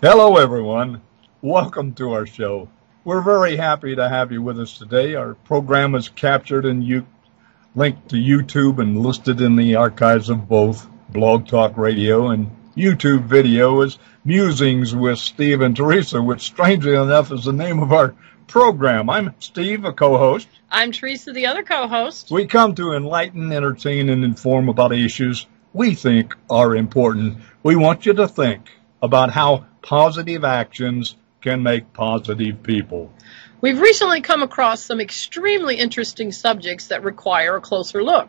Hello, everyone. Welcome to our show. We're very happy to have you with us today. Our program is captured and linked to YouTube and listed in the archives of both Blog Talk Radio and YouTube video as Musings with Steve and Teresa, which strangely enough is the name of our program. I'm Steve, a co-host. I'm Teresa, the other co-host. We come to enlighten, entertain, and inform about issues we think are important. We want you to think about how positive actions can make positive people. We've recently come across some extremely interesting subjects that require a closer look.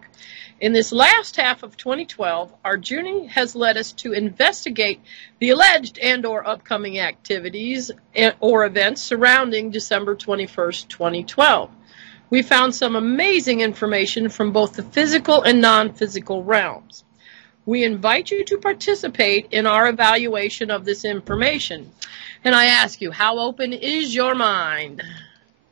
In this last half of 2012, our journey has led us to investigate the alleged and/or upcoming activities or events surrounding December 21st, 2012. We found some amazing information from both the physical and non-physical realms. We invite you to participate in our evaluation of this information. And I ask you, how open is your mind?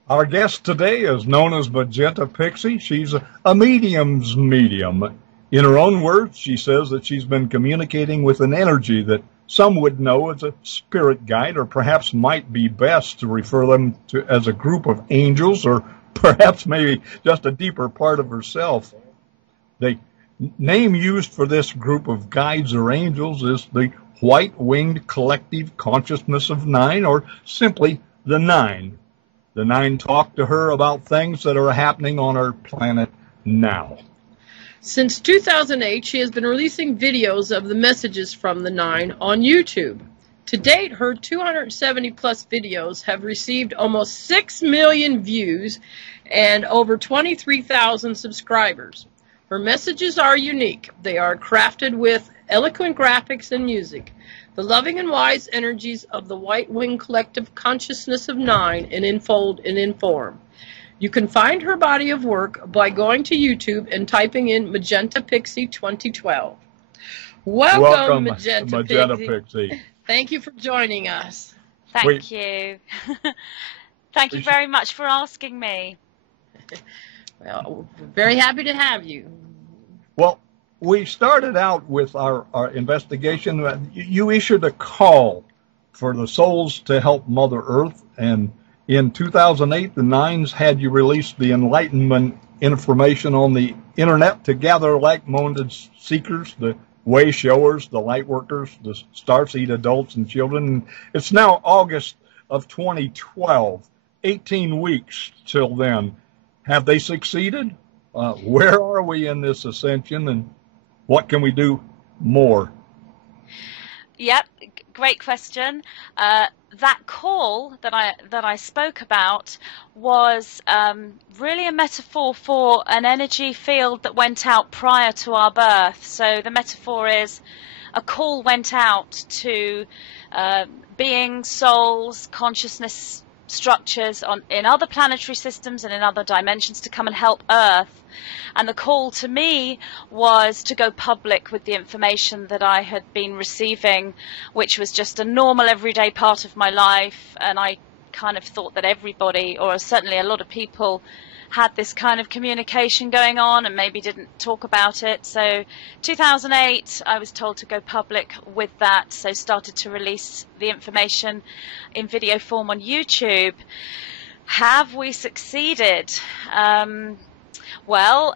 Our guest today is known as Magenta Pixie. She's a medium's medium. In her own words, she says that she's been communicating with an energy that some would know as a spirit guide, or perhaps might be best to refer them to as a group of angels, or perhaps maybe just a deeper part of herself. The name used for this group of guides or angels is the White-Winged Collective Consciousness of Nine, or simply the Nine. The Nine talk to her about things that are happening on our planet now. Since 2008, she has been releasing videos of the messages from the Nine on YouTube. To date, her 270-plus videos have received almost 6 million views and over 23,000 subscribers. Her messages are unique. They are crafted with eloquent graphics and music. The loving and wise energies of the White-Winged Collective Consciousness of Nine and Enfold and Inform. You can find her body of work by going to YouTube and typing in Magenta Pixie 2012. Welcome Magenta Pixie. Thank you for joining us. Thank you. Thank you very much for asking me. Well, we're very happy to have you. Well, we started out with our investigation. You issued a call for the souls to help Mother Earth, and in 2008, the Nines had you release the Enlightenment information on the internet to gather like-minded seekers, the way showers, the light workers, the starseed adults and children. It's now August of 2012, 18 weeks till then. Have they succeeded? Where are we in this ascension, and what can we do more? Yep, great question. That call that I spoke about was really a metaphor for an energy field that went out prior to our birth. So the metaphor is a call went out to beings, souls, consciousness structures in other planetary systems and in other dimensions to come and help Earth. And the call to me was to go public with the information that I had been receiving, which was just a normal everyday part of my life. And I kind of thought that everybody, or certainly a lot of people, had this kind of communication going on and maybe didn't talk about it. So 2008, I was told to go public with that, so started to release the information in video form on YouTube. Have we succeeded? Well,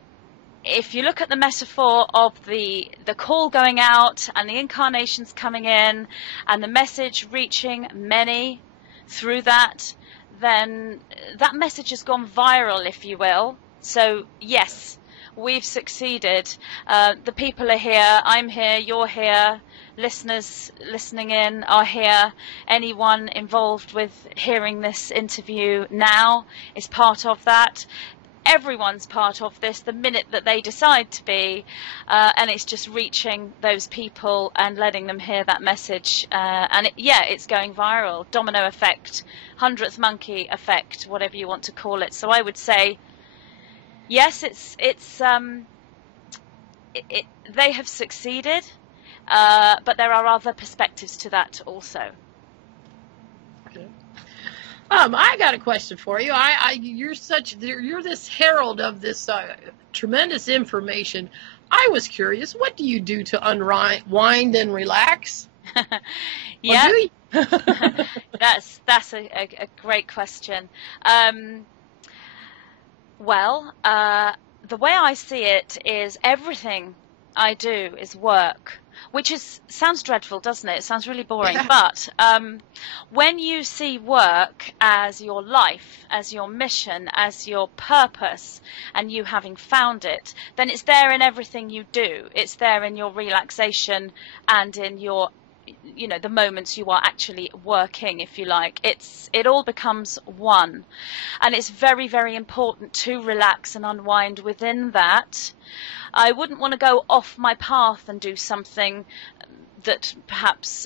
if you look at the metaphor of the call going out and the incarnations coming in and the message reaching many through that, then that message has gone viral, if you will. So yes, we've succeeded. The people are here, I'm here, you're here, listeners listening in are here. Anyone involved with hearing this interview now is part of that. Everyone's part of this the minute that they decide to be, and it's just reaching those people and letting them hear that message. It's going viral. Domino effect, 100th monkey effect, whatever you want to call it. So I would say, yes, they have succeeded, but there are other perspectives to that also. I got a question for you. You're this herald of this tremendous information. I was curious, what do you do to unwind and relax? Yeah. That's a great question. Well, the way I see it is everything I do is work, which sounds dreadful, doesn't it? It sounds really boring. But when you see work as your life, as your mission, as your purpose, and you having found it, then it's there in everything you do. It's there in your relaxation and in your, you know, the moments you are actually working, if you like. It all becomes one, and it's very, very important to relax and unwind within that. I wouldn't want to go off my path and do something that perhaps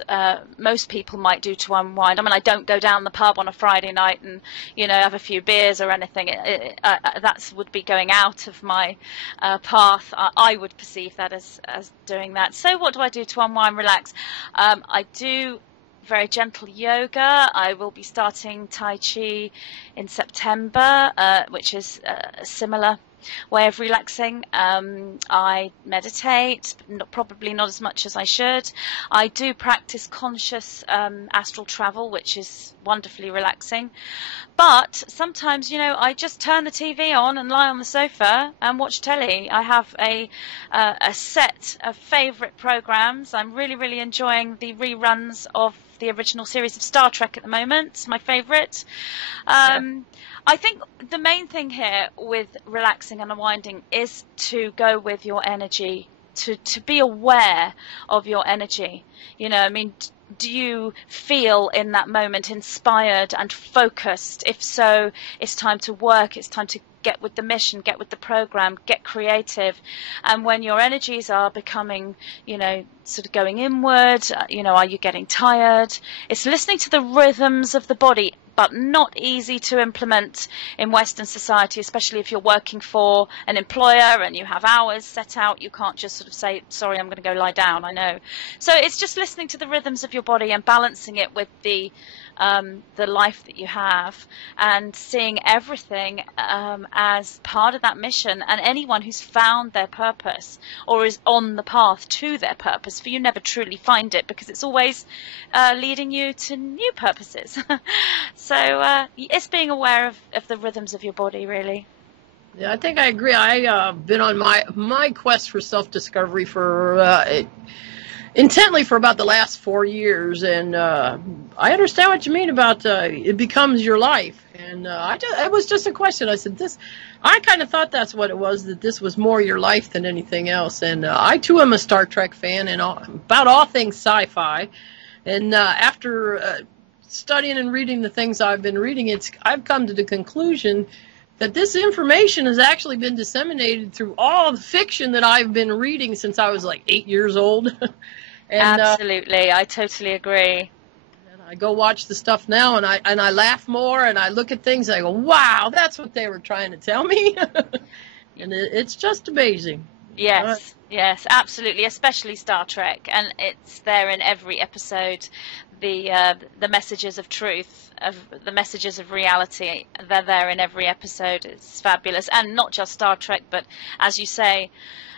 most people might do to unwind. I mean, I don't go down the pub on a Friday night and, you know, have a few beers or anything. That would be going out of my path. I would perceive that as doing that. So what do I do to unwind, relax? I do very gentle yoga. I will be starting Tai Chi in September, which is a similar way of relaxing. I meditate, probably not as much as I should. I do practice conscious astral travel, which is wonderfully relaxing. But sometimes, you know, I just turn the TV on and lie on the sofa and watch telly. I have a set of favourite programmes. I'm really, really enjoying the reruns of the original series of Star Trek at the moment. It's my favourite. I think the main thing here with relaxing and unwinding is to go with your energy, to be aware of your energy. You know, I mean, do you feel in that moment inspired and focused? If so, it's time to work, it's time to get with the mission, get with the program, get creative. And when your energies are becoming, you know, sort of going inward, you know, are you getting tired? It's listening to the rhythms of the body, but not easy to implement in Western society, especially if you're working for an employer and you have hours set out. You can't just sort of say, sorry, I'm going to go lie down, I know. So it's just listening to the rhythms of your body and balancing it with the life that you have, and seeing everything as part of that mission. And anyone who's found their purpose or is on the path to their purpose, for you never truly find it, because it's always leading you to new purposes. So it's being aware of the rhythms of your body, really. Yeah, I think I agree. I've been on my quest for self-discovery for intently for about the last 4 years, and I understand what you mean about it becomes your life. And it was just a question. I said, I kind of thought that's what it was, that this was more your life than anything else. And I too am a Star Trek fan and about all things sci-fi. And after studying and reading the things I've been reading, I've come to the conclusion that this information has actually been disseminated through all the fiction that I've been reading since I was like 8 years old. And, absolutely, I totally agree. And I go watch the stuff now, and I laugh more, and I look at things, and I go, wow, that's what they were trying to tell me. And it's just amazing. Yes, yes, absolutely, especially Star Trek, and it's there in every episode. The messages of truth, of the messages of reality, they're there in every episode. It's fabulous. And not just Star Trek, but as you say,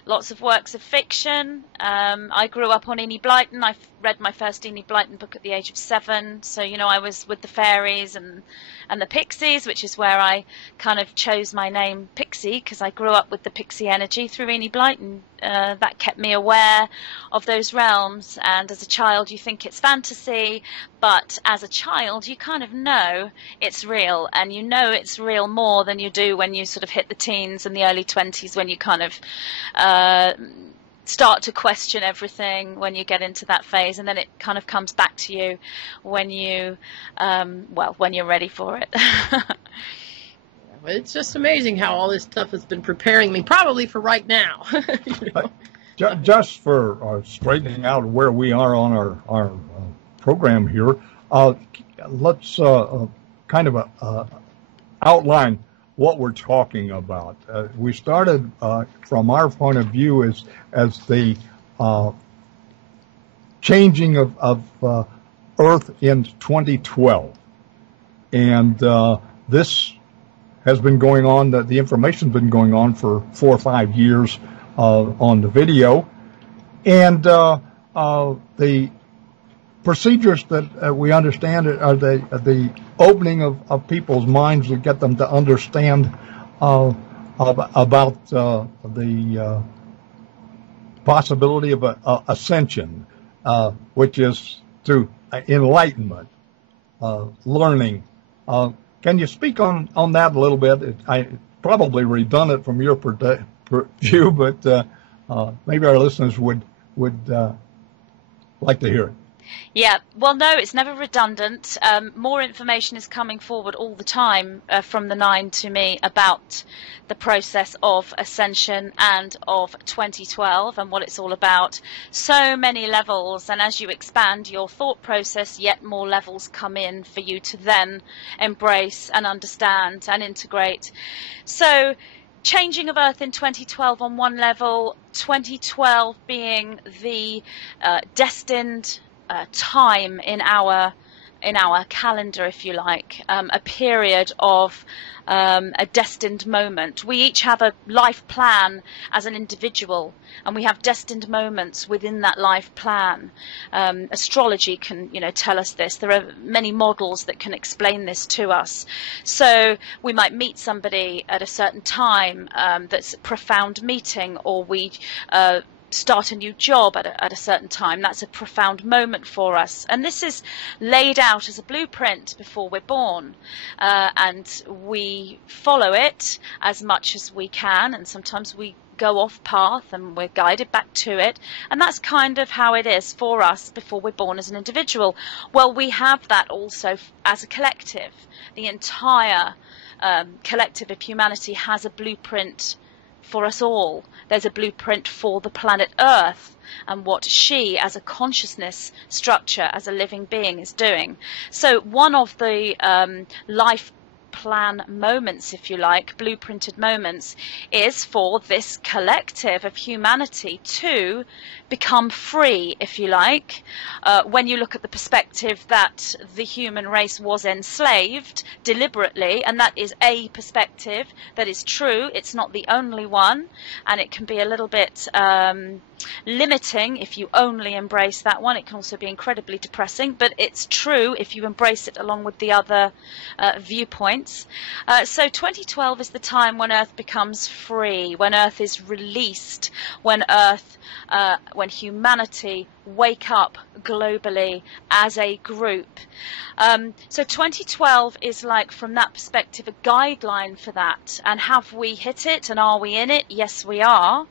lots of works of fiction. I grew up on Enid Blyton. I read my first Enid Blyton book at the age of 7. So, you know, I was with the fairies and the pixies, which is where I kind of chose my name Pixie, because I grew up with the pixie energy through Enid Blyton. That kept me aware of those realms. And as a child, you think it's fantasy, but as a child, you kind of know it's real, and you know it's real more than you do when you sort of hit the teens and the early 20s, when you kind of start to question everything, when you get into that phase, and then it kind of comes back to you when you, when you're ready for it. It's just amazing how all this stuff has been preparing me, probably for right now. You know? Just for straightening out where we are on our program here, let's kind of outline what we're talking about. We started from our point of view as the changing of Earth in 2012, and this has been going on. The information's been going on for 4 or 5 years on the video, and the procedures that we understand are the opening of people's minds to get them to understand about the possibility of ascension, which is through enlightenment, learning. Can you speak on that a little bit? I probably redundant from your view, but maybe our listeners would like to hear it. Yeah, well, no, it's never redundant. More information is coming forward all the time from the Nine to me about the process of ascension and of 2012 and what it's all about. So many levels, and as you expand your thought process, yet more levels come in for you to then embrace and understand and integrate. So, changing of Earth in 2012 on one level, 2012 being the destined time in our calendar, if you like, a period of a destined moment. We each have a life plan as an individual, and we have destined moments within that life plan. Astrology can, tell us this. There are many models that can explain this to us. So we might meet somebody at a certain time that's a profound meeting, or we start a new job at a certain time. That's a profound moment for us, and this is laid out as a blueprint before we're born, and we follow it as much as we can, and sometimes we go off path and we're guided back to it, and that's kind of how it is for us before we're born as an individual. Well, we have that also as a collective. The entire collective of humanity has a blueprint for us all. There's a blueprint for the planet Earth and what she, as a consciousness structure, as a living being, is doing. So one of the life plan moments, if you like, blueprinted moments, is for this collective of humanity to become free, if you like. When you look at the perspective that the human race was enslaved deliberately, and that is a perspective that is true, it's not the only one, and it can be a little bit limiting if you only embrace that one. It can also be incredibly depressing, but it's true if you embrace it along with the other viewpoints. So 2012 is the time when Earth becomes free, when Earth is released, when humanity wake up globally as a group. So 2012 is, like, from that perspective, a guideline for that. And have we hit it, and are we in it? Yes, we are.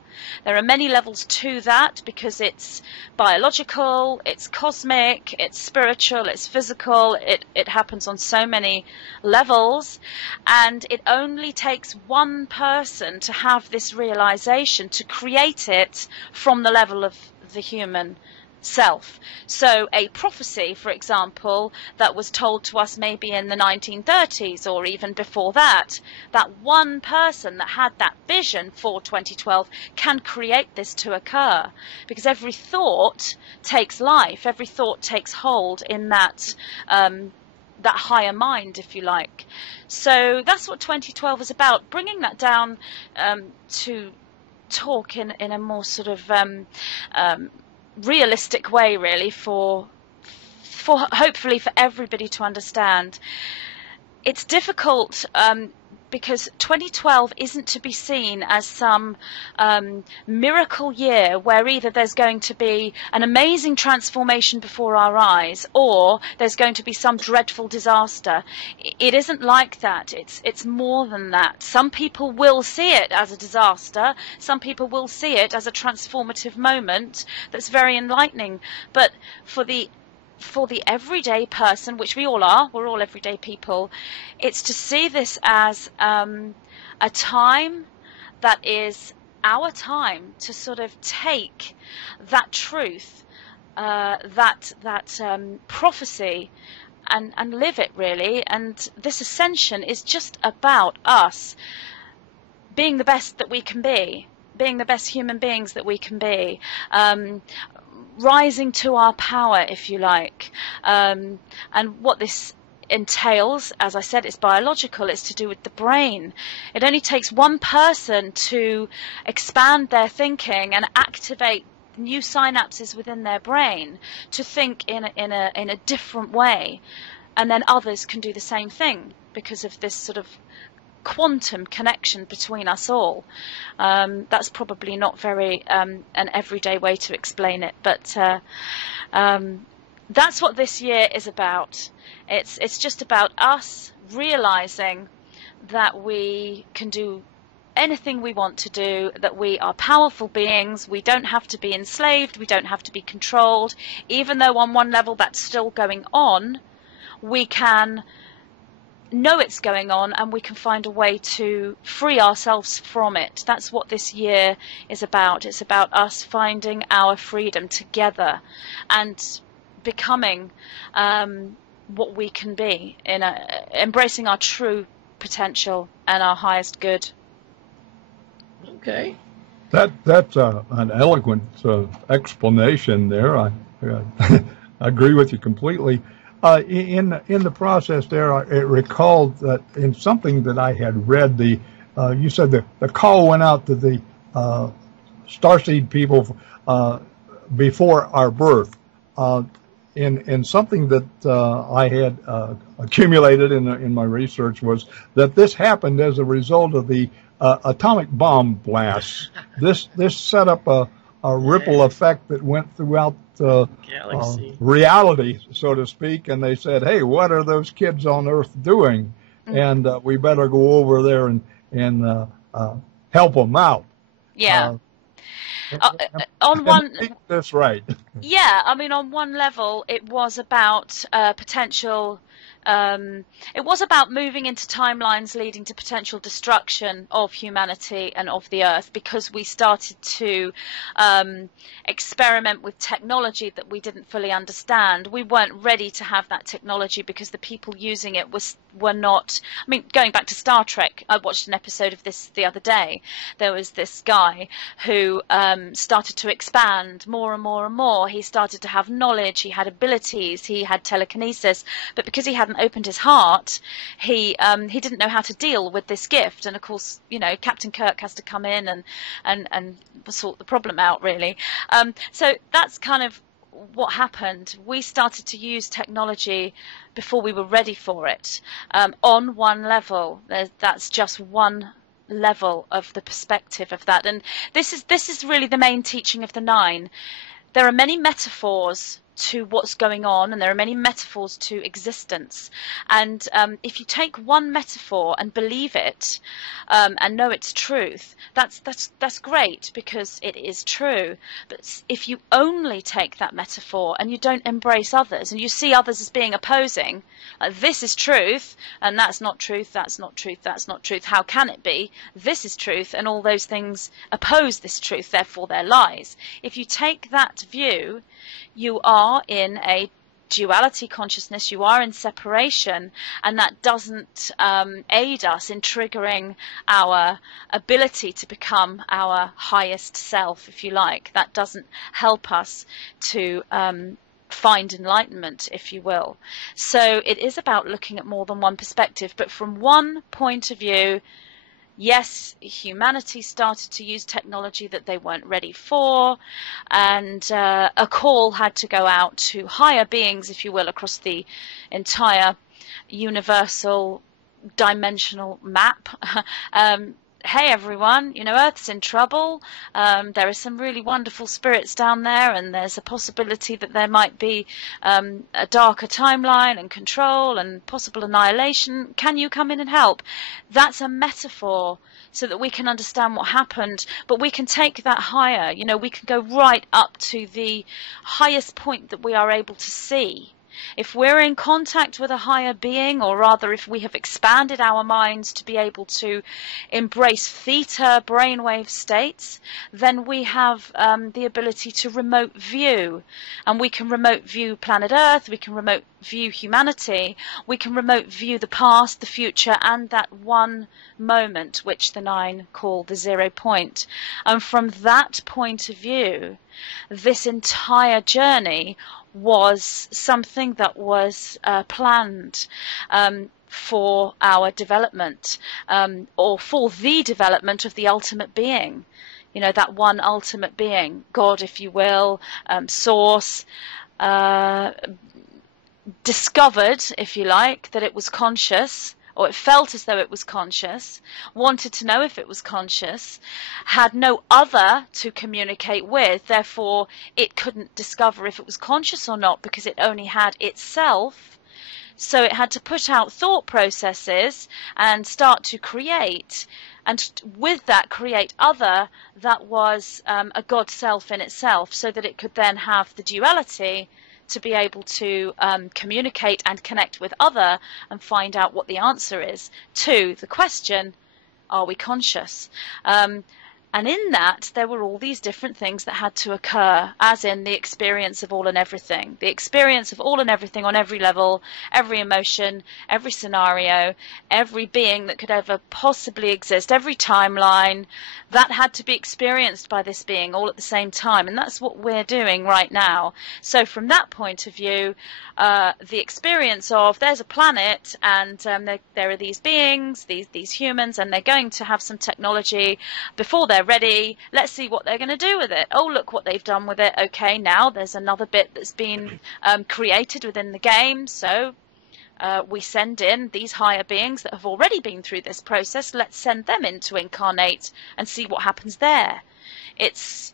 There are many levels to that, because it's biological, it's cosmic, it's spiritual, it's physical. It happens on so many levels, and it only takes one person to have this realization to create it from the level of the human self. So a prophecy, for example, that was told to us maybe in the 1930s or even before that, that one person that had that vision for 2012 can create this to occur, because every thought takes life, every thought takes hold in that higher mind, if you like. So that's what 2012 is about, bringing that down to talk in a more sort of realistic way, really, for hopefully for everybody to understand. It's difficult because 2012 isn't to be seen as some miracle year where either there's going to be an amazing transformation before our eyes or there's going to be some dreadful disaster. It isn't like that. It's more than that. Some people will see it as a disaster. Some people will see it as a transformative moment that's very enlightening. But for the everyday person, which we all are, we're all everyday people, it's to see this as a time that is our time to sort of take that truth, that prophecy, and live it, really. And this ascension is just about us being the best that we can be, being the best human beings that we can be, rising to our power, if you like. And what this entails, as I said, it's biological, it's to do with the brain. It only takes one person to expand their thinking and activate new synapses within their brain to think in a different way, and then others can do the same thing because of this sort of quantum connection between us all. That's probably not very an everyday way to explain it, but that's what this year is about. It's just about us realizing that we can do anything we want to do, that we are powerful beings, we don't have to be enslaved, we don't have to be controlled. Even though on one level that's still going on, we can know it's going on and we can find a way to free ourselves from it. That's what this year is about. It's about us finding our freedom together and becoming what we can be, embracing our true potential and our highest good. Okay. That's an eloquent explanation there. I agree with you completely. In the process there, it recalled that in something that I had read, you said the call went out to the starseed people before our birth. In something that I had accumulated in my research was that this happened as a result of the atomic bomb blasts. This set up a ripple effect that went throughout reality, so to speak, and they said, hey, what are those kids on Earth doing? And we better go over there and help them out. Yeah. On one, that's right. Yeah, I mean, on one level, it was about potential. It was about moving into timelines leading to potential destruction of humanity and of the earth, because we started to experiment with technology that we didn't fully understand. We weren't ready to have that technology because the people using it were not. I mean, going back to Star Trek, I watched an episode of this the other day. There was this guy who started to expand more and more and more. He started to have knowledge, he had abilities, he had telekinesis, but because he hadn't opened his heart, he didn't know how to deal with this gift. And of course, you know, Captain Kirk has to come in and sort the problem out, really. So that's kind of what happened. We started to use technology before we were ready for it. On one level, that's just one level of the perspective of that. And this is really the main teaching of the Nine. There are many metaphors to what's going on, and there are many metaphors to existence. And if you take one metaphor and believe it and know its truth, that's great, because it is true. But if you only take that metaphor and you don't embrace others, and you see others as being opposing, this is truth and that's not truth, that's not truth, that's not truth, how can it be? This is truth, and all those things oppose this truth, therefore they're lies. If you take that view, you are in a duality consciousness, you are in separation, and that doesn't aid us in triggering our ability to become our highest self, if you like. That doesn't help us to find enlightenment, if you will. So it is about looking at more than one perspective, but from one point of view. Yes, humanity started to use technology that they weren't ready for, and a call had to go out to higher beings, if you will, across the entire universal dimensional map. Hey everyone, you know, Earth's in trouble. There are some really wonderful spirits down there, and there's a possibility that there might be a darker timeline and control and possible annihilation. Can you come in and help? That's a metaphor so that we can understand what happened, but we can take that higher. You know, we can go right up to the highest point that we are able to see. If we're in contact with a higher being, or rather if we have expanded our minds to be able to embrace theta brainwave states, then we have the ability to remote view. And we can remote view planet Earth, we can remote view humanity, we can remote view the past, the future, and that one moment, which the Nine call the 0 point. And from that point of view, this entire journey was something that was planned for our development, or for the development of the ultimate being. you know, that one ultimate being, God, if you will, source, discovered, if you like, that it was conscious, or it felt as though it was conscious, wanted to know if it was conscious, had no other to communicate with, therefore it couldn't discover if it was conscious or not because it only had itself. So it had to put out thought processes and start to create, and with that create other that was a God self in itself, so that it could then have the duality to be able to communicate and connect with other and find out what the answer is to the question, are we conscious? And in that, there were all these different things that had to occur, as in the experience of all and everything. The experience of all and everything on every level, every emotion, every scenario, every being that could ever possibly exist, every timeline, that had to be experienced by this being all at the same time. And that's what we're doing right now. So from that point of view, the experience of there's a planet and there are these beings, these humans, and they're going to have some technology before they're ready. Let's see what they're going to do with it. Oh, look what they've done with it. Okay, now there's another bit that's been created within the game. So we send in these higher beings that have already been through this process. Let's send them in to incarnate and see what happens there. It's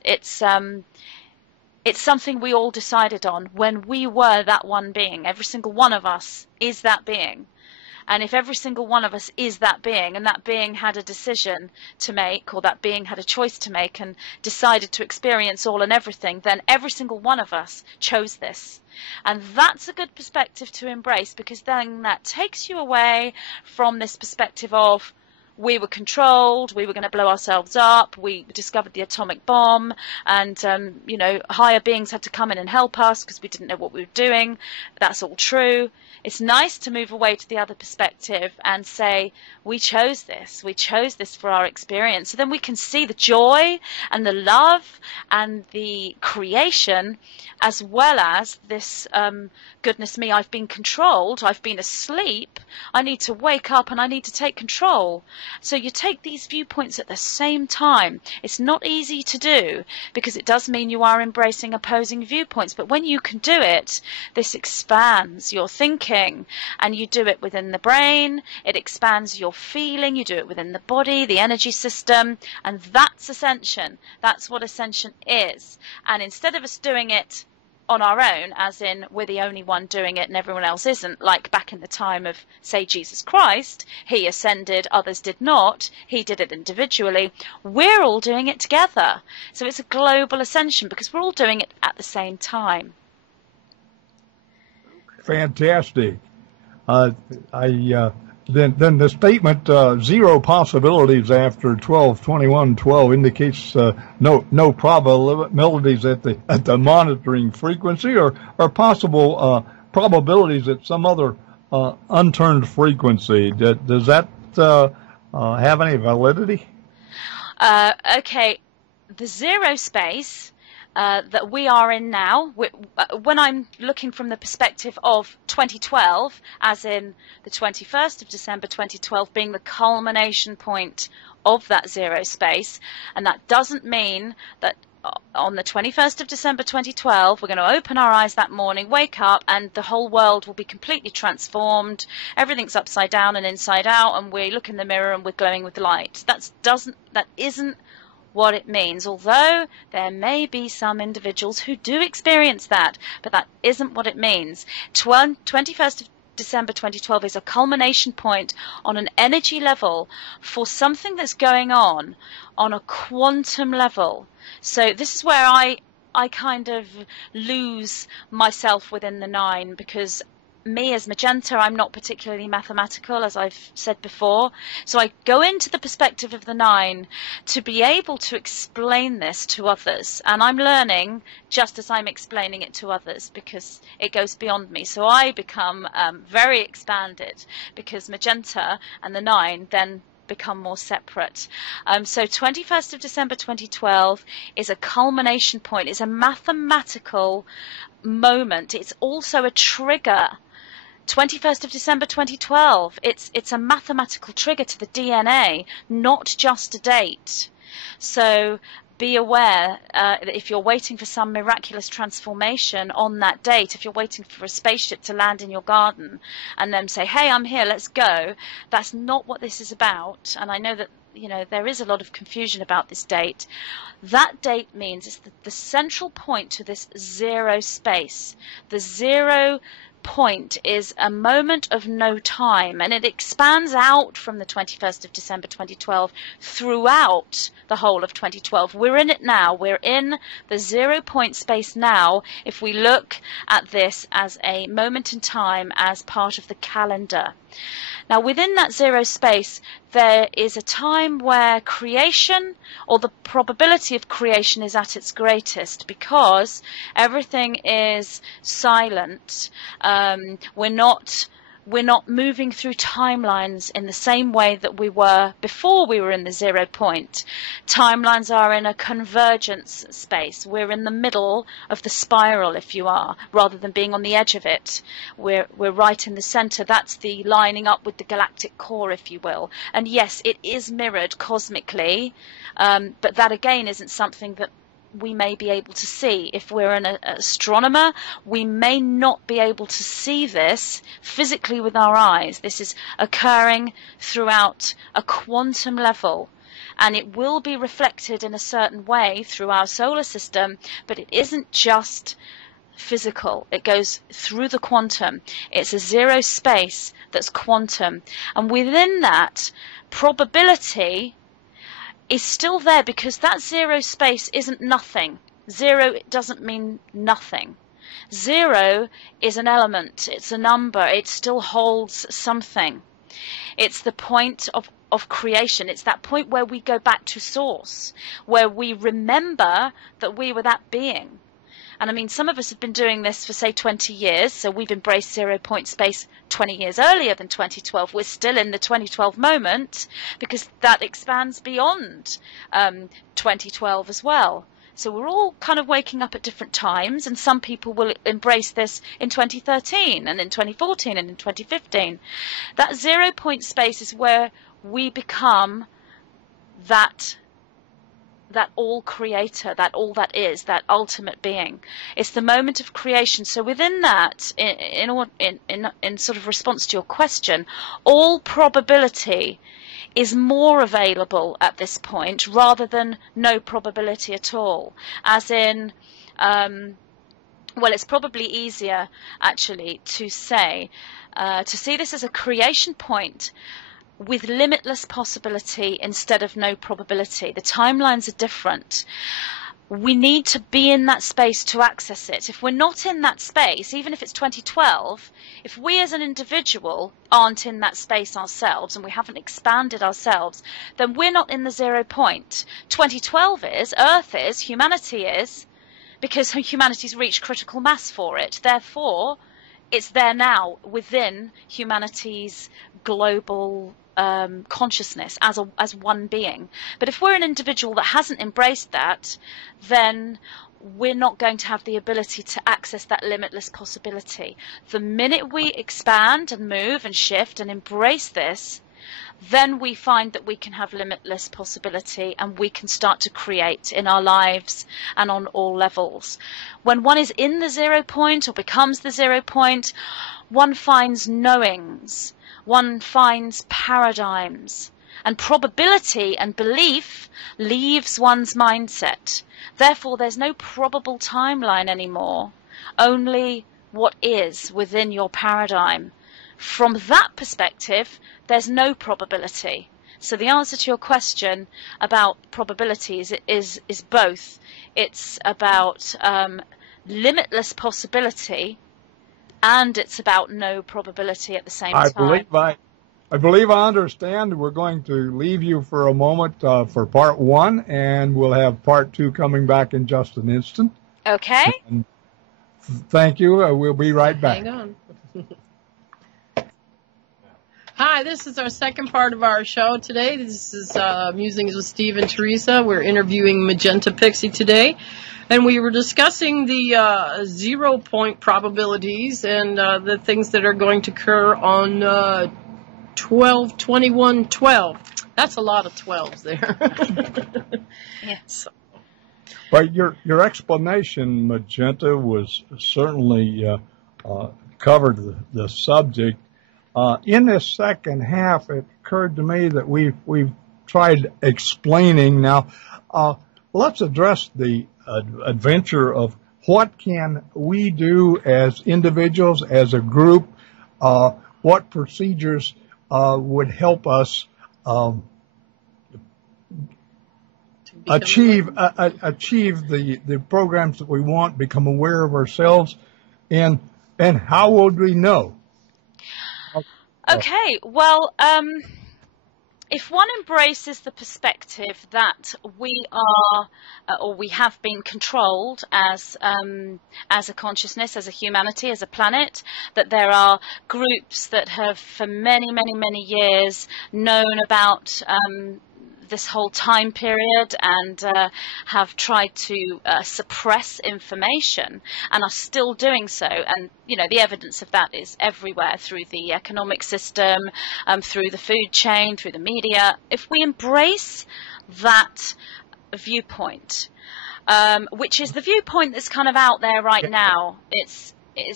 something we all decided on when we were that one being. Every single one of us is that being. And if every single one of us is that being, and that being had a decision to make, or that being had a choice to make and decided to experience all and everything, then every single one of us chose this. And that's a good perspective to embrace, because then that takes you away from this perspective of we were controlled, we were going to blow ourselves up, we discovered the atomic bomb, and you know, higher beings had to come in and help us because we didn't know what we were doing. That's all true. It's nice to move away to the other perspective and say, we chose this for our experience. So then we can see the joy and the love and the creation, as well as this, goodness me, I've been controlled, I've been asleep, I need to wake up and I need to take control. So you take these viewpoints at the same time. It's not easy to do because it does mean you are embracing opposing viewpoints. But when you can do it, this expands your thinking, and you do it within the brain. It expands your feeling. You do it within the body, the energy system, and that's ascension. That's what ascension is. And instead of us doing it on our own, as in we're the only one doing it and everyone else isn't, like back in the time of, say, Jesus Christ, he ascended, others did not, he did it individually, we're all doing it together. So it's a global ascension because we're all doing it at the same time. Fantastic. Then the statement, zero possibilities after 12/21/12 indicates no probabilities at the monitoring frequency, or possible probabilities at some other unturned frequency. Does that have any validity? Okay, the zero space that we are in now, when I'm looking from the perspective of 2012, as in the 21st of December 2012 being the culmination point of that zero space, and that doesn't mean that on the 21st of December 2012 we're going to open our eyes that morning, wake up, and the whole world will be completely transformed, everything's upside down and inside out, and we look in the mirror and we're glowing with light. That isn't what it means, although there may be some individuals who do experience that, but that isn't what it means. 21st of December 2012 is a culmination point on an energy level for something that's going on a quantum level. So this is where I kind of lose myself within the nine, because me as Magenta, I'm not particularly mathematical, as I've said before. So I go into the perspective of the nine to be able to explain this to others. And I'm learning just as I'm explaining it to others, because it goes beyond me. So I become very expanded, because Magenta and the nine then become more separate. So 21st of December 2012 is a culmination point. It's a mathematical moment. It's also a trigger. 21st of December 2012, it's a mathematical trigger to the DNA, not just a date. So be aware that if you're waiting for some miraculous transformation on that date, if you're waiting for a spaceship to land in your garden and then say, hey, I'm here, let's go, that's not what this is about. And I know that, you know, there is a lot of confusion about this date. That date means it's the central point to this zero space. The zero point is a moment of no time, and it expands out from the 21st of December 2012 throughout the whole of 2012. We're in it now. We're in the 0 point space now if we look at this as a moment in time as part of the calendar. Now, within that zero space, there is a time where creation, or the probability of creation, is at its greatest because everything is silent. We're not moving through timelines in the same way that we were before we were in the 0 point. Timelines are in a convergence space. We're in the middle of the spiral, if you are, rather than being on the edge of it. We're right in the center. That's the lining up with the galactic core, if you will. And yes, it is mirrored cosmically, but that again isn't something that we may be able to see. If we're an astronomer, we may not be able to see this physically with our eyes. This is occurring throughout a quantum level, and it will be reflected in a certain way through our solar system, but it isn't just physical. It goes through the quantum. It's a zero space that's quantum, and within that, probability is still there because that zero space isn't nothing. Zero doesn't mean nothing. Zero is an element, it's a number, it still holds something. It's the point of creation. It's that point where we go back to source, where we remember that we were that being. And I mean, some of us have been doing this for, say, 20 years, so we've embraced 0 point space 20 years earlier than 2012. We're still in the 2012 moment because that expands beyond 2012 as well. So we're all kind of waking up at different times, and some people will embrace this in 2013 and in 2014 and in 2015. That 0 point space is where we become that all creator, that all that is, that ultimate being. It's the moment of creation. So within that, in sort of response to your question, all probability is more available at this point rather than no probability at all. As in, well, it's probably easier actually to see this as a creation point with limitless possibility instead of no probability. The timelines are different. We need to be in that space to access it. If we're not in that space, even if it's 2012, if we as an individual aren't in that space ourselves and we haven't expanded ourselves, then we're not in the 0 point. 2012 is, Earth is, humanity is, because humanity's reached critical mass for it. Therefore, it's there now within humanity's global consciousness as one being. But if we're an individual that hasn't embraced that, then we're not going to have the ability to access that limitless possibility. The minute we expand and move and shift and embrace this, then we find that we can have limitless possibility and we can start to create in our lives and on all levels. When one is in the 0 point or becomes the 0 point, one finds knowings, one finds paradigms, and probability and belief leaves one's mindset. Therefore, there's no probable timeline anymore, only what is within your paradigm. From that perspective, there's no probability. So the answer to your question about probabilities is both. It's about limitless possibility, and it's about no probability at the same time. I believe I understand. We're going to leave you for a moment for part 1, and we'll have part 2 coming back in just an instant. Okay. And thank you. We'll be right back. Hang on. Hi, this is our second part of our show today. This is Musings with Steve and Teresa. We're interviewing Magenta Pixie today. And we were discussing the 0 point probabilities and the things that are going to occur on 12/21/12. That's a lot of 12s there. Yes. But your explanation, Magenta, was certainly covered the subject. In this second half, it occurred to me that we've tried explaining. Now, let's address the adventure of what can we do as individuals, as a group. What procedures would help us achieve the programs that we want, become aware of ourselves, and how would we know? Okay, well, if one embraces the perspective that we are, or we have been controlled as a consciousness, as a humanity, as a planet, that there are groups that have for many, many, many years known about this whole time period and have tried to suppress information and are still doing so. And, you know, the evidence of that is everywhere through the economic system, through the food chain, through the media. If we embrace that viewpoint, which is the viewpoint that's kind of out there right now, it's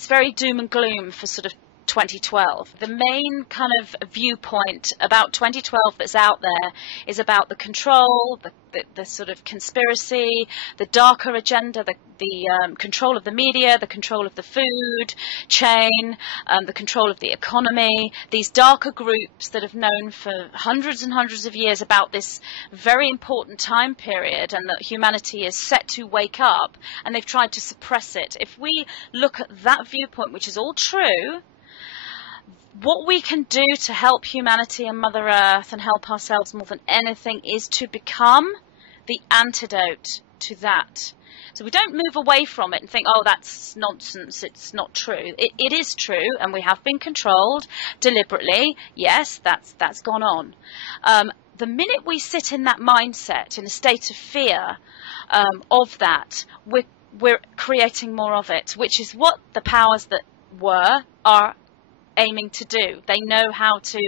very doom and gloom for sort of 2012. The main kind of viewpoint about 2012 that's out there is about the control, the sort of conspiracy, the darker agenda, the control of the media, the control of the food chain, the control of the economy, these darker groups that have known for hundreds and hundreds of years about this very important time period, and that humanity is set to wake up, and they've tried to suppress it. If we look at that viewpoint, which is all true, what we can do to help humanity and Mother Earth and help ourselves more than anything is to become the antidote to that. So we don't move away from it and think, oh, that's nonsense, it's not true. It is true, and we have been controlled deliberately. Yes, that's gone on. The minute we sit in that mindset, in a state of fear of that, we're creating more of it, which is what the powers that are aiming to do. They know how to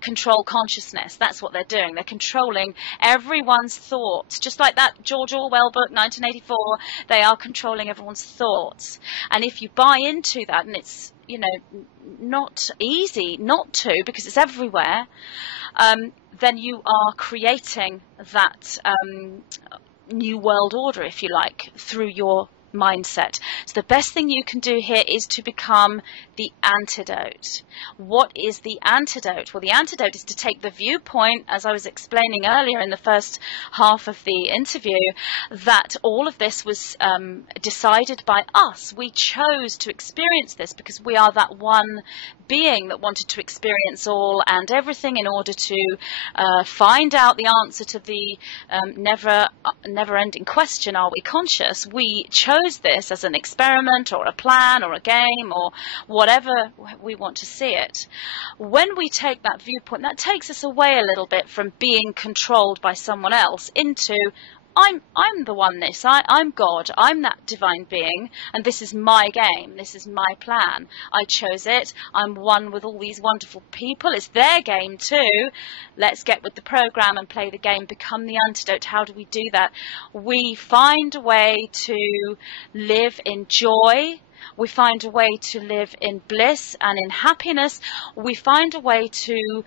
control consciousness. That's what they're doing. They're controlling everyone's thoughts. Just like that George Orwell book, 1984, they are controlling everyone's thoughts. And if you buy into that, and it's, you know, not easy not to, because it's everywhere, then you are creating that new world order, if you like, through your mindset. So the best thing you can do here is to become the antidote. What is the antidote? Well, the antidote is to take the viewpoint, as I was explaining earlier in the first half of the interview, that all of this was decided by us. We chose to experience this because we are that one being that wanted to experience all and everything in order to find out the answer to the never-ending question, are we conscious? We chose this as an experiment or a plan or a game or whatever we want to see it. When we take that viewpoint, that takes us away a little bit from being controlled by someone else into, I'm the oneness, I'm God, I'm that divine being, and this is my game, this is my plan. I chose it, I'm one with all these wonderful people, it's their game too. Let's get with the program and play the game, become the antidote. How do we do that? We find a way to live in joy. We find a way to live in bliss and in happiness. We find a way to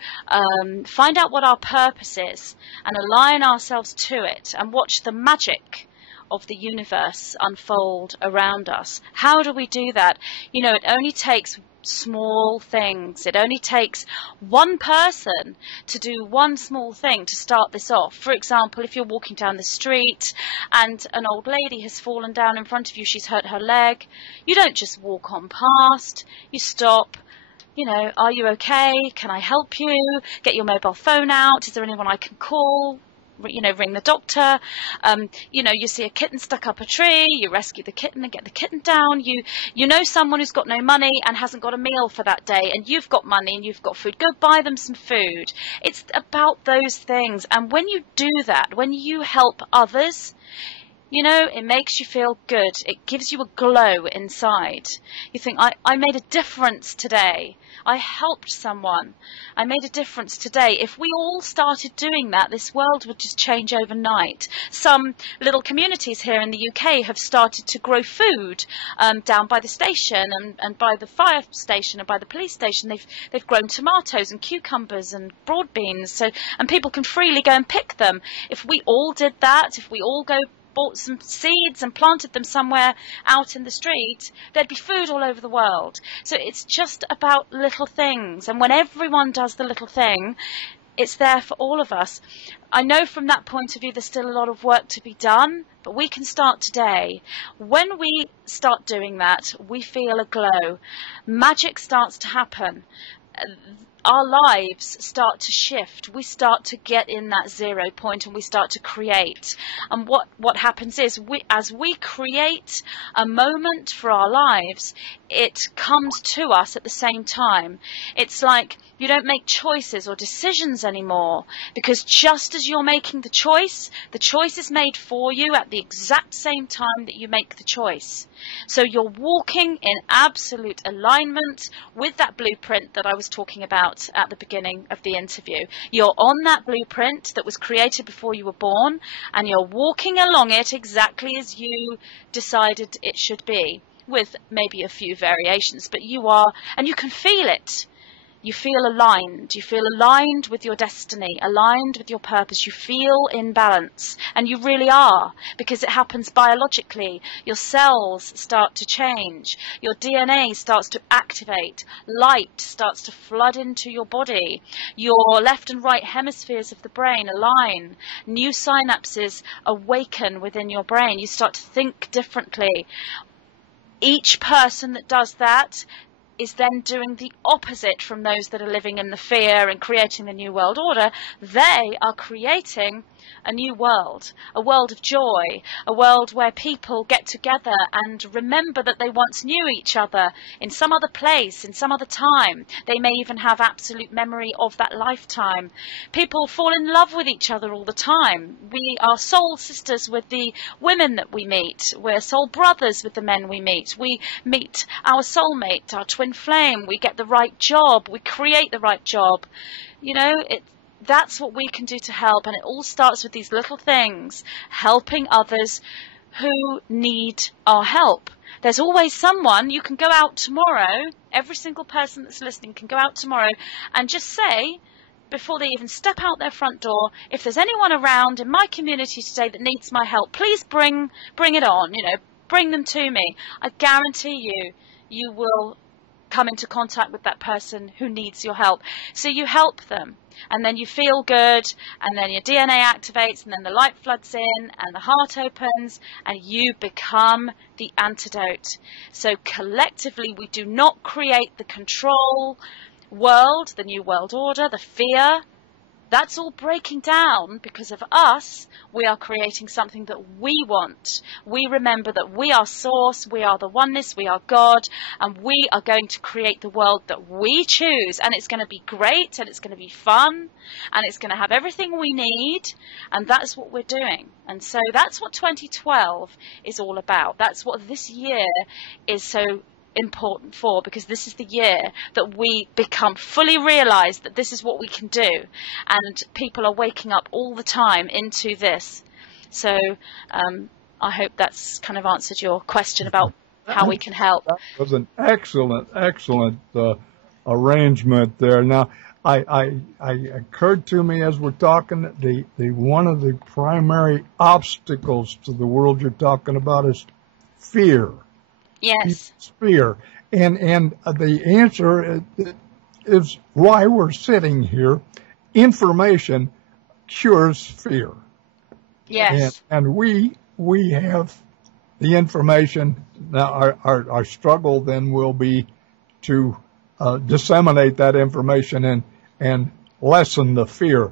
find out what our purpose is and align ourselves to it and watch the magic of the universe unfold around us. How do we do that? You know, it only takes small things. It only takes one person to do one small thing to start this off. For example, if you're walking down the street and an old lady has fallen down in front of you, she's hurt her leg, you don't just walk on past, you stop. You know, are you okay? Can I help you? Get your mobile phone out. Is there anyone I can call? You know, ring the doctor. You know, you see a kitten stuck up a tree, you rescue the kitten and get the kitten down. You know someone who's got no money and hasn't got a meal for that day, and you've got money and you've got food. Go buy them some food. It's about those things. And when you do that, when you help others, You know, it makes you feel good. It gives you a glow inside. You think, I made a difference today. I helped someone. I made a difference today. If we all started doing that, this world would just change overnight. Some little communities here in the UK have started to grow food down by the station and by the fire station and by the police station. They've grown tomatoes and cucumbers and broad beans, and people can freely go and pick them. If we all did that, if we all bought some seeds and planted them somewhere out in the street, there'd be food all over the world. So it's just about little things, and when everyone does the little thing, it's there for all of us. I know from that point of view there's still a lot of work to be done, but we can start today. When we start doing that, we feel a glow. Magic starts to happen. Our lives start to shift. We start to get in that 0 point and we start to create. And what happens is, as we create a moment for our lives, it comes to us at the same time. It's like you don't make choices or decisions anymore, because just as you're making the choice is made for you at the exact same time that you make the choice. So you're walking in absolute alignment with that blueprint that I was talking about at the beginning of the interview. You're on that blueprint that was created before you were born, and you're walking along it exactly as you decided it should be, with maybe a few variations, but you are, and you can feel it. You feel aligned. You feel aligned with your destiny, aligned with your purpose. You feel in balance, and you really are, because it happens biologically. Your cells start to change. Your DNA starts to activate. Light starts to flood into your body. Your left and right hemispheres of the brain align. New synapses awaken within your brain. You start to think differently. Each person that does that is then doing the opposite from those that are living in the fear and creating the new world order. They are creating a new world, a world of joy, a world where people get together and remember that they once knew each other in some other place, in some other time. They may even have absolute memory of that lifetime. People fall in love with each other all the time. We are soul sisters with the women that we meet. We're soul brothers with the men we meet. We meet our soulmate, our twin flame. We get the right job. We create the right job. You know, that's what we can do to help, and it all starts with these little things, helping others who need our help. There's always someone. You can go out tomorrow, every single person that's listening can go out tomorrow and just say, before they even step out their front door, if there's anyone around in my community today that needs my help, please bring it on, you know, bring them to me. I guarantee you will come into contact with that person who needs your help. So you help them, and then you feel good, and then your DNA activates, and then the light floods in, and the heart opens, and you become the antidote. So collectively, we do not create the control world, the new world order, the fear. That's all breaking down because of us. We are creating something that we want. We remember that we are source, we are the oneness, we are God, and we are going to create the world that we choose. And it's going to be great, and it's going to be fun, and it's going to have everything we need. And that's what we're doing. And so that's what 2012 is all about. That's what this year is so important for, because this is the year that we become fully realized that this is what we can do, and people are waking up all the time into this. So I hope that's kind of answered your question about how we can help. That was an excellent arrangement there. Now, I occurred to me as we're talking, the one of the primary obstacles to the world you're talking about is fear. Yes. Fear. And the answer is why we're sitting here. Information cures fear. Yes. And we have the information. Now our struggle then will be to disseminate that information and lessen the fear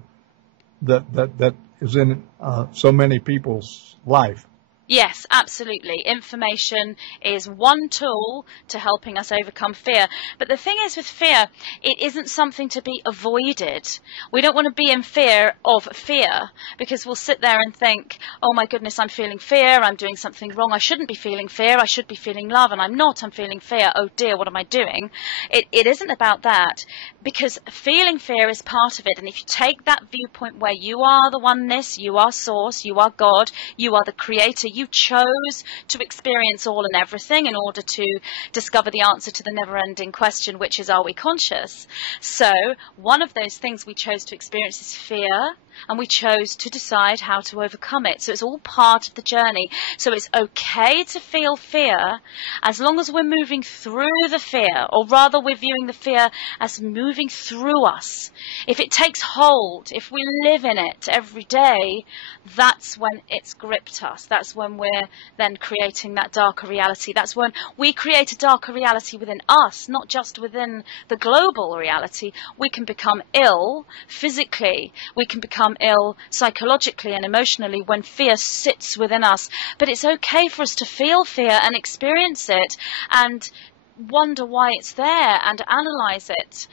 that is in so many people's life. Yes, absolutely. Information is one tool to helping us overcome fear. But the thing is with fear, it isn't something to be avoided. We don't want to be in fear of fear, because we'll sit there and think, oh my goodness, I'm feeling fear, I'm doing something wrong, I shouldn't be feeling fear, I should be feeling love, and I'm not, I'm feeling fear, oh dear, what am I doing? It isn't about that, because feeling fear is part of it. And if you take that viewpoint where you are the oneness, you are source, you are God, you are the creator, you chose to experience all and everything in order to discover the answer to the never-ending question, which is, are we conscious? So one of those things we chose to experience is fear, and we chose to decide how to overcome it. So it's all part of the journey. So it's okay to feel fear as long as we're moving through the fear, or rather we're viewing the fear as moving through us. If it takes hold, if we live in it every day, that's when it's gripped us. That's when we're then creating that darker reality. That's when we create a darker reality within us, not just within the global reality. We can become ill physically. We can become ill psychologically and emotionally when fear sits within us. But it's okay for us to feel fear and experience it and wonder why it's there and analyze it.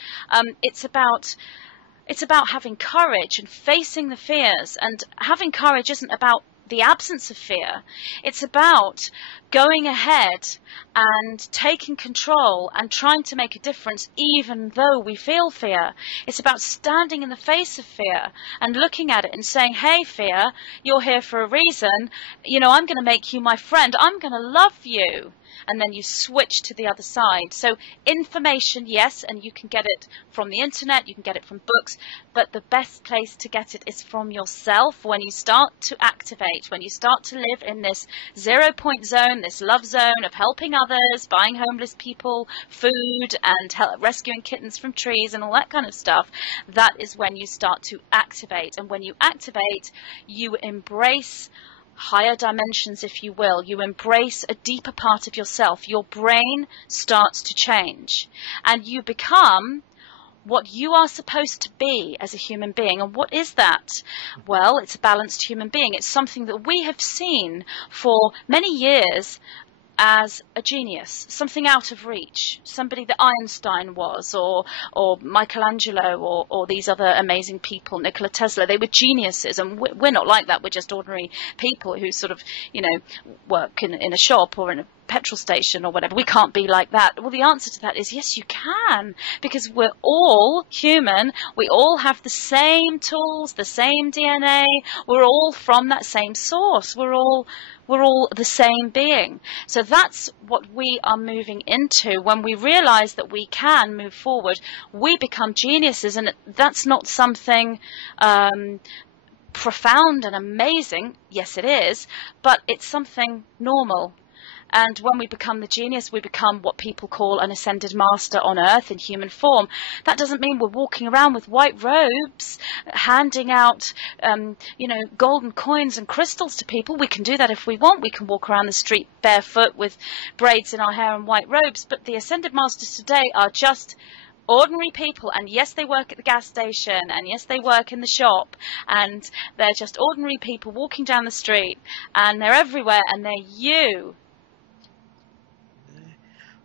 It's about having courage and facing the fears. And having courage isn't about the absence of fear. It's about going ahead and taking control and trying to make a difference even though we feel fear. It's about standing in the face of fear and looking at it and saying, hey fear, you're here for a reason. You know, I'm going to make you my friend. I'm going to love you. And then you switch to the other side. So information, yes, and you can get it from the internet, you can get it from books, but the best place to get it is from yourself. When you start to activate, when you start to live in this 0 point zone, this love zone of helping others, buying homeless people food and rescuing kittens from trees and all that kind of stuff, that is when you start to activate. And when you activate, you embrace higher dimensions, if you will. You embrace a deeper part of yourself. Your brain starts to change and you become what you are supposed to be as a human being. And what is that? Well, it's a balanced human being. It's something that we have seen for many years as a genius, something out of reach, somebody that Einstein was, or Michelangelo, or these other amazing people, Nikola Tesla. They were geniuses, and we're not like that. We're just ordinary people who sort of, you know, work in a shop or in a petrol station or whatever. We can't be like that. Well, the answer to that is yes, you can, because we're all human. We all have the same tools, the same DNA. We're all from that same source. We're all the same being. So that's what we are moving into. When we realize that we can move forward, we become geniuses. And that's not something profound and amazing. Yes, it is, but it's something normal. And when we become the genius, we become what people call an ascended master on earth in human form. That doesn't mean we're walking around with white robes, handing out, golden coins and crystals to people. We can do that if we want. We can walk around the street barefoot with braids in our hair and white robes. But the ascended masters today are just ordinary people, and yes, they work at the gas station, and yes, they work in the shop, and they're just ordinary people walking down the street, and they're everywhere, and they're you.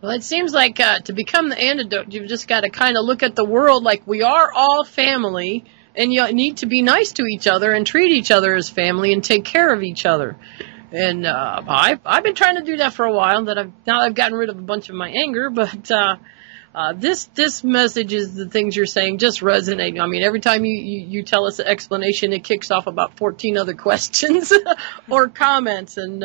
Well, it seems like to become the antidote, you've just got to kind of look at the world like we are all family, and you need to be nice to each other and treat each other as family and take care of each other. And I've been trying to do that for a while. Now I've gotten rid of a bunch of my anger, but this message is the things you're saying just resonating. I mean, every time you tell us an explanation, it kicks off about 14 other questions or comments. And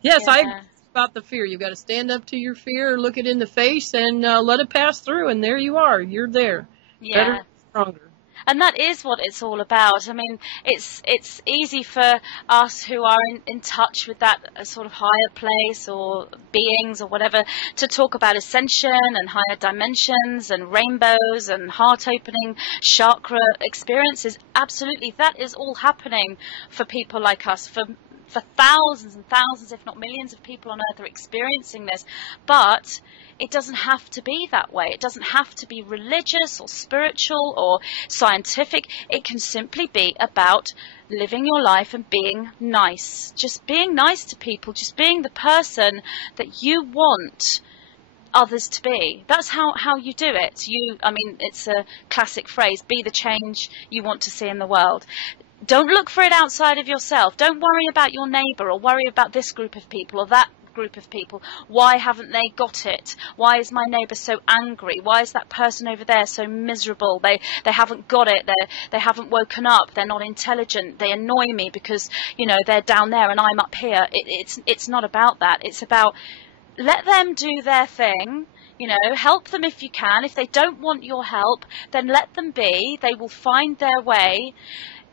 yes, yeah. About the fear. You've got to stand up to your fear, look it in the face, and let it pass through. And there you are. You're there. Yeah. Better, stronger. And that is what it's all about. I mean, it's easy for us who are in touch with that sort of higher place or beings or whatever to talk about ascension and higher dimensions and rainbows and heart-opening chakra experiences. Absolutely, that is all happening for people like us, for thousands and thousands, if not millions of people on earth are experiencing this. But It doesn't have to be that way. It doesn't have to be religious or spiritual or scientific. It can simply be about living your life and being nice. Just being nice to people, just being the person that you want others to be. That's how you do it. I mean, it's a classic phrase, be the change you want to see in the world. Don't look for it outside of yourself. Don't worry about your neighbour or worry about this group of people or that group of people. Why haven't they got it? Why is my neighbour so angry? Why is that person over there so miserable? They haven't got it. They haven't woken up. They're not intelligent. They annoy me because, you know, they're down there and I'm up here. It's not about that. It's about let them do their thing. You know, help them if you can. If they don't want your help, then let them be. They will find their way.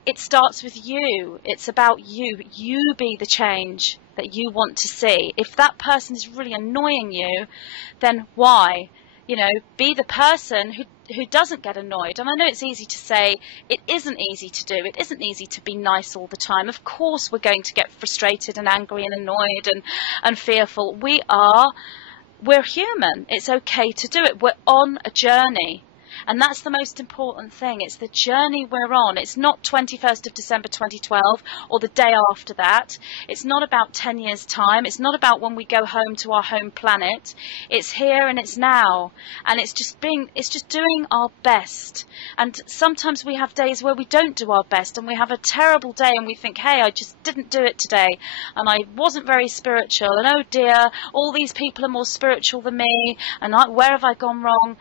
It starts with you. It's about you. You be the change that you want to see. If that person is really annoying you, then why? You know, be the person who doesn't get annoyed. And I know it's easy to say, it isn't easy to do. It isn't easy to be nice all the time. Of course we're going to get frustrated and angry and annoyed and fearful. We're human. It's okay to do it. We're on a journey. And that's the most important thing. It's the journey we're on. It's not 21st of December 2012 or the day after that. It's not about 10 years' time. It's not about when we go home to our home planet. It's here and it's now. And it's just doing our best. And sometimes we have days where we don't do our best and we have a terrible day and we think, hey, I just didn't do it today. And I wasn't very spiritual. And oh dear, all these people are more spiritual than me. And where have I gone wrong?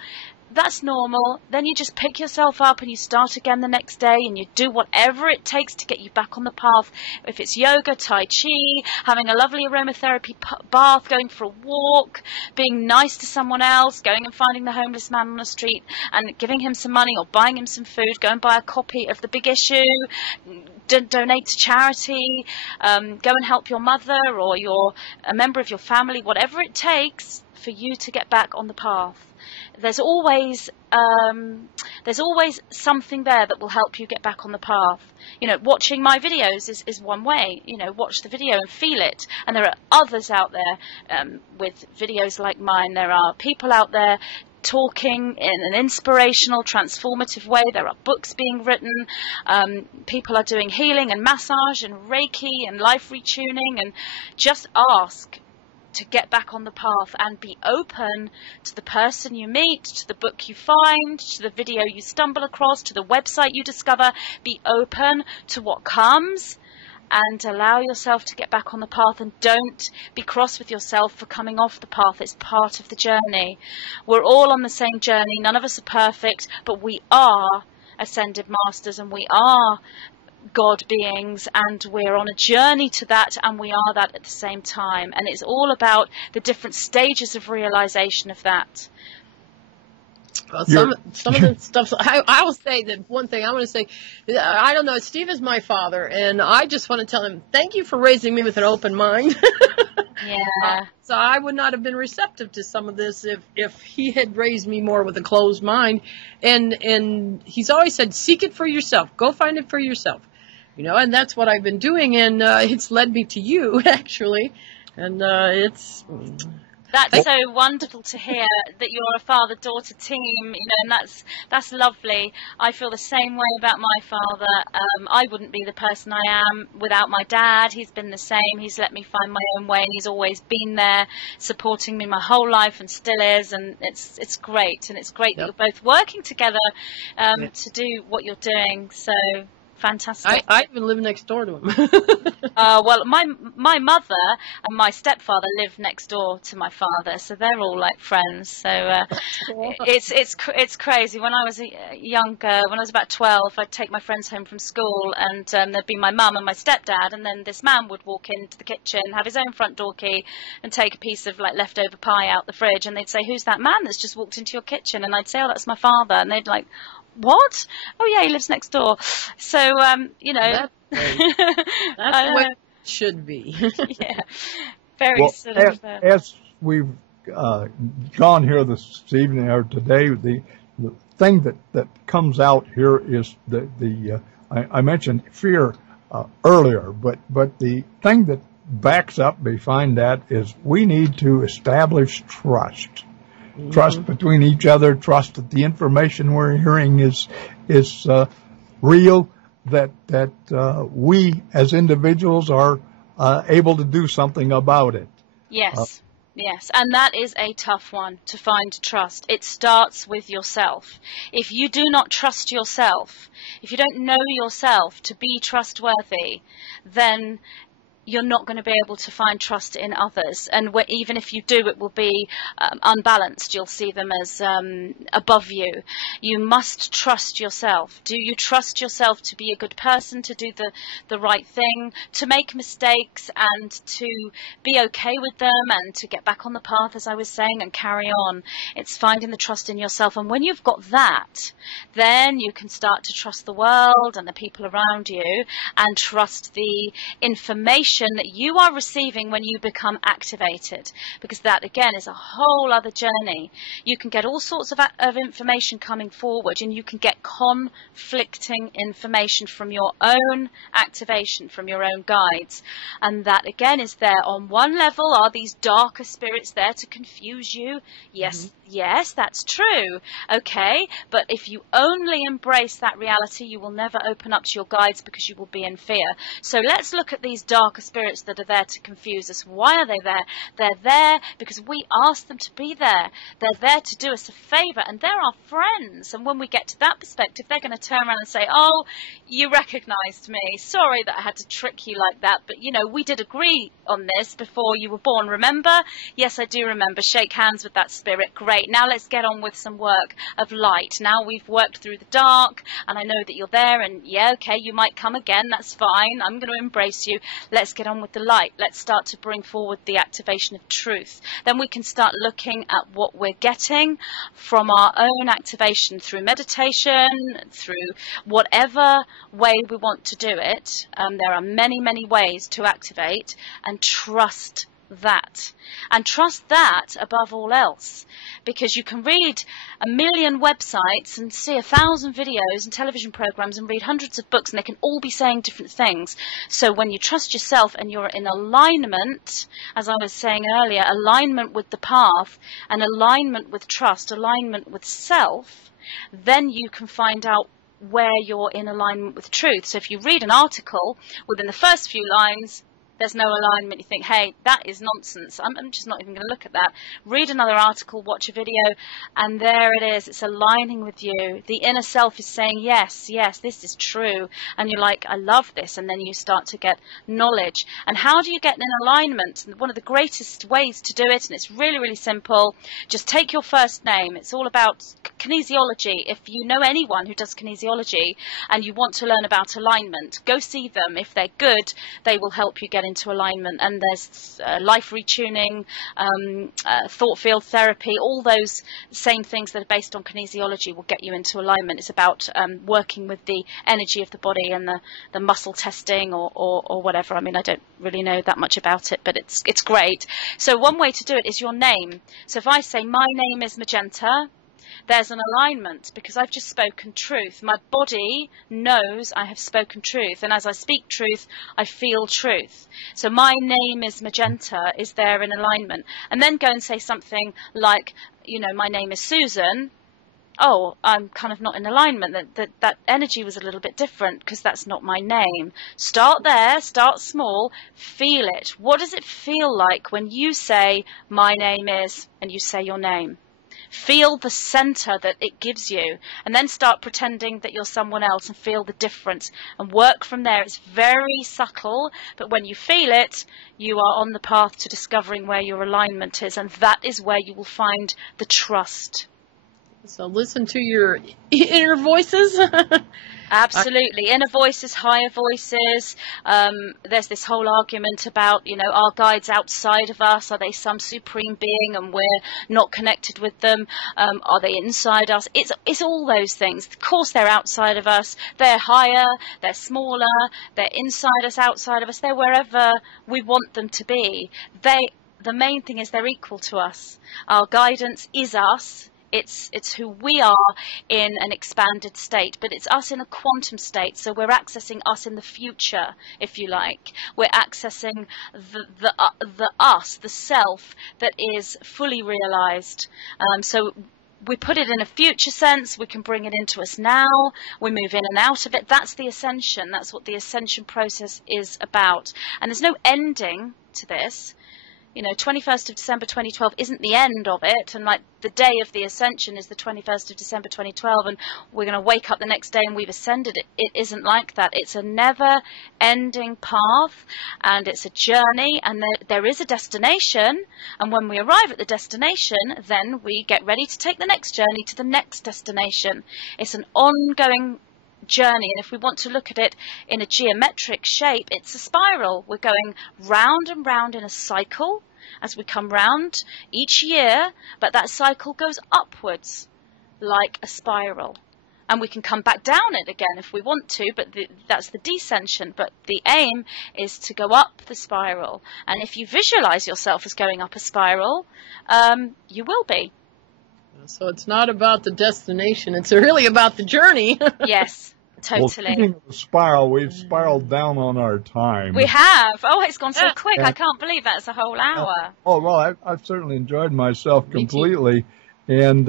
That's normal. Then you just pick yourself up and you start again the next day and you do whatever it takes to get you back on the path. If it's yoga, tai chi, having a lovely aromatherapy bath, going for a walk, being nice to someone else, going and finding the homeless man on the street and giving him some money or buying him some food, go and buy a copy of The Big Issue, donate to charity, go and help your mother or a member of your family, whatever it takes for you to get back on the path. There's always something there that will help you get back on the path. You know, watching my videos is one way. You know, watch the video and feel it. And there are others out there with videos like mine. There are people out there talking in an inspirational, transformative way. There are books being written. People are doing healing and massage and Reiki and life retuning. And just ask to get back on the path and be open to the person you meet, to the book you find, to the video you stumble across, to the website you discover. Be open to what comes and allow yourself to get back on the path, and don't be cross with yourself for coming off the path. It's part of the journey. We're all on the same journey. None of us are perfect, but we are ascended masters and we are God beings, and we're on a journey to that, and we are that at the same time. And it's all about the different stages of realization of that. Well, some of the stuff, I will say that one thing I want to say, I don't know, Steve is my father, and I just want to tell him, thank you for raising me with an open mind. Yeah. So I would not have been receptive to some of this if he had raised me more with a closed mind. And he's always said, seek it for yourself. Go find it for yourself. You know, and that's what I've been doing, and it's led me to you, actually. And That's so wonderful to hear that you're a father-daughter team, you know, and that's lovely. I feel the same way about my father. I wouldn't be the person I am without my dad. He's been the same. He's let me find my own way, and he's always been there, supporting me my whole life, and still is. And it's great, and it's great that you're both working together to do what you're doing. So fantastic. I even live next door to him. Well, my mother and my stepfather live next door to my father, so they're all like friends. So it's crazy. When I was younger, when I was about 12, I'd take my friends home from school, and there'd be my mum and my stepdad, and then this man would walk into the kitchen, have his own front door key, and take a piece of like leftover pie out the fridge, and they'd say, "Who's that man that's just walked into your kitchen?" And I'd say, "Oh, that's my father," and they'd like, "What? Oh yeah, he lives next door." So you know, that's the way it should be. Yeah, very sort of. As we've gone here this evening or today, the thing that comes out here is I mentioned fear earlier, but the thing that backs up behind that is we need to establish trust. trust between each other, trust that the information we're hearing is real, that we as individuals are able to do something about it. Yes. Yes, and that is a tough one to find trust. It starts with yourself. If you do not trust yourself, if you don't know yourself to be trustworthy, then you're not going to be able to find trust in others. And even if you do, it will be unbalanced. You'll see them as above you. You must trust yourself. Do you trust yourself to be a good person, to do the right thing, to make mistakes and to be okay with them and to get back on the path, as I was saying, and carry on? It's finding the trust in yourself. And when you've got that, then you can start to trust the world and the people around you and trust the information that you are receiving when you become activated, because that again is a whole other journey. You can get all sorts of information coming forward, and you can get conflicting information from your own activation, from your own guides, and that again is there. On one level, are these darker spirits there to confuse you? Yes. Yes, that's true. Okay, but if you only embrace that reality, you will never open up to your guides, because you will be in fear. So let's look at these darker spirits that are there to confuse us. Why are they there? They're there because we asked them to be there. They're there to do us a favor, and they're our friends. And when we get to that perspective, they're going to turn around and say, oh, you recognized me. Sorry that I had to trick you like that, but you know, we did agree on this before you were born, remember? Yes, I do remember. Shake hands with that spirit. Great. Now let's get on with some work of light. Now we've worked through the dark, and I know that you're there, and yeah, okay, you might come again. That's fine. I'm going to embrace you. Let's get on with the light. Let's start to bring forward the activation of truth. Then we can start looking at what we're getting from our own activation through meditation, through whatever way we want to do it. There are many, many ways to activate, and trust that. And trust that above all else, because you can read 1 million websites and see 1,000 videos and television programs and read hundreds of books, and they can all be saying different things. So when you trust yourself and you're in alignment, as I was saying earlier, alignment with the path and alignment with trust, alignment with self, then you can find out where you're in alignment with truth. So if you read an article, within the first few lines there's no alignment, you think, hey, that is nonsense. I'm just not even going to look at that. Read another article, watch a video, and there it is. It's aligning with you. The inner self is saying, yes, yes, this is true. And you're like, I love this. And then you start to get knowledge. And how do you get in alignment? One of the greatest ways to do it, and it's really, really simple, just take your first name. It's all about kinesiology. If you know anyone who does kinesiology and you want to learn about alignment, go see them. If they're good, they will help you get into alignment. And there's life retuning, thought field therapy, all those same things that are based on kinesiology will get you into alignment. It's about working with the energy of the body and the muscle testing or whatever. I mean, I don't really know that much about it, but it's great. So one way to do it is your name. So if I say my name is Magenta, there's an alignment because I've just spoken truth. My body knows I have spoken truth. And as I speak truth, I feel truth. So my name is Magenta is there in alignment. And then go and say something like, you know, my name is Susan. Oh, I'm kind of not in alignment. That energy was a little bit different because that's not my name. Start there, start small, feel it. What does it feel like when you say my name is and you say your name? Feel the center that it gives you, and then start pretending that you're someone else and feel the difference and work from there. It's very subtle, but when you feel it, you are on the path to discovering where your alignment is, and that is where you will find the trust. So listen to your inner voices. Absolutely. Inner voices, higher voices. There's this whole argument about, you know, our guides outside of us? Are they some supreme being and we're not connected with them? Are they inside us? It's all those things. Of course they're outside of us. They're higher, they're smaller, they're inside us, outside of us. They're wherever we want them to be. The main thing is they're equal to us. Our guidance is us. It's who we are in an expanded state, but it's us in a quantum state. So we're accessing us in the future, if you like. We're accessing the us, the self that is fully realized. So we put it in a future sense. We can bring it into us now. We move in and out of it. That's the ascension. That's what the ascension process is about. And there's no ending to this. You know, 21st of December 2012 isn't the end of it, and like the day of the ascension is the 21st of December 2012, and we're going to wake up the next day and we've ascended. It isn't like that. It's a never-ending path, and it's a journey, and there is a destination, and when we arrive at the destination, then we get ready to take the next journey to the next destination. It's an ongoing journey, and if we want to look at it in a geometric shape, it's a spiral. We're going round and round in a cycle as we come round each year, but that cycle goes upwards like a spiral, and we can come back down it again if we want to, but that's the descension. But the aim is to go up the spiral, and if you visualize yourself as going up a spiral, you will be. So it's not about the destination, it's really about the journey. Yes, totally. Well, speaking of the spiral, we've spiraled down on our time. We have. Oh, it's gone so quick. I can't believe that's a whole hour. Oh, well, I've certainly enjoyed myself completely. And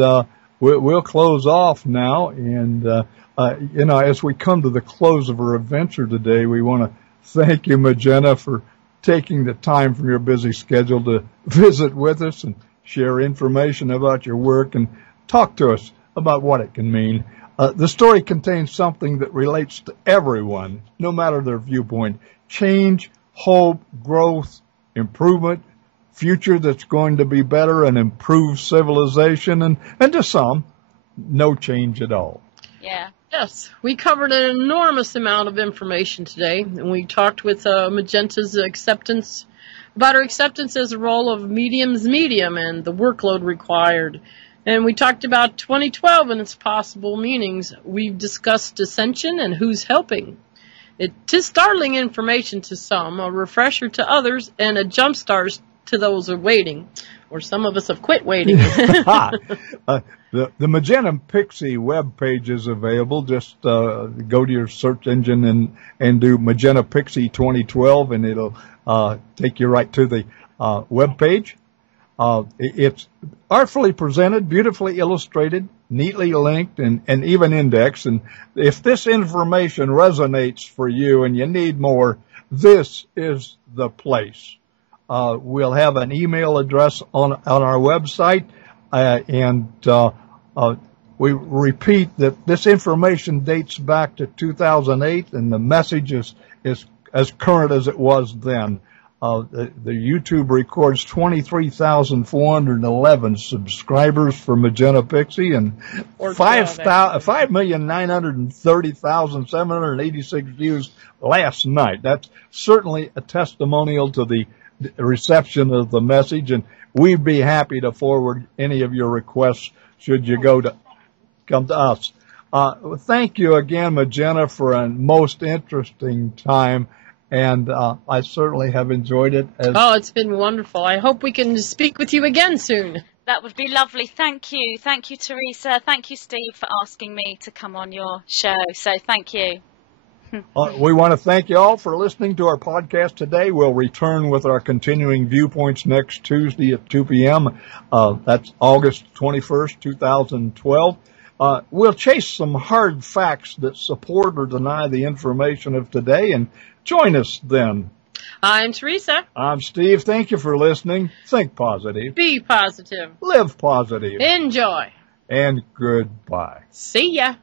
we'll close off now. And, you know, as we come to the close of our adventure today, we want to thank you, Magenta, for taking the time from your busy schedule to visit with us and share information about your work and talk to us about what it can mean. The story contains something that relates to everyone, no matter their viewpoint. Change, hope, growth, improvement, future that's going to be better, and improved civilization, and to some, no change at all. Yeah. Yes, we covered an enormous amount of information today, and we talked with Magenta's acceptance, about her acceptance as a role of medium's medium and the workload required. And we talked about 2012 and its possible meanings. We've discussed ascension and who's helping. It is startling information to some, a refresher to others, and a jump start to those who are waiting. Or some of us have quit waiting. The Magenta Pixie web page is available. Just go to your search engine and do Magenta Pixie 2012, and it'll take you right to the web page. It's artfully presented, beautifully illustrated, neatly linked, and even indexed. And if this information resonates for you and you need more, this is the place. We'll have an email address on our website, and we repeat that this information dates back to 2008, and the message is as current as it was then. The YouTube records 23,411 subscribers for Magenta Pixie and 5,930,786 views last night. That's certainly a testimonial to the reception of the message, and we'd be happy to forward any of your requests should you come to us. Thank you again, Magenta, for a most interesting time. And I certainly have enjoyed it. Oh, it's been wonderful. I hope we can speak with you again soon. That would be lovely. Thank you. Thank you, Teresa. Thank you, Steve, for asking me to come on your show. So thank you. We want to thank you all for listening to our podcast today. We'll return with our continuing viewpoints next Tuesday at 2 p.m. That's August 21st, 2012. We'll chase some hard facts that support or deny the information of today, and join us then. I'm Teresa. I'm Steve. Thank you for listening. Think positive. Be positive. Live positive. Enjoy. And goodbye. See ya.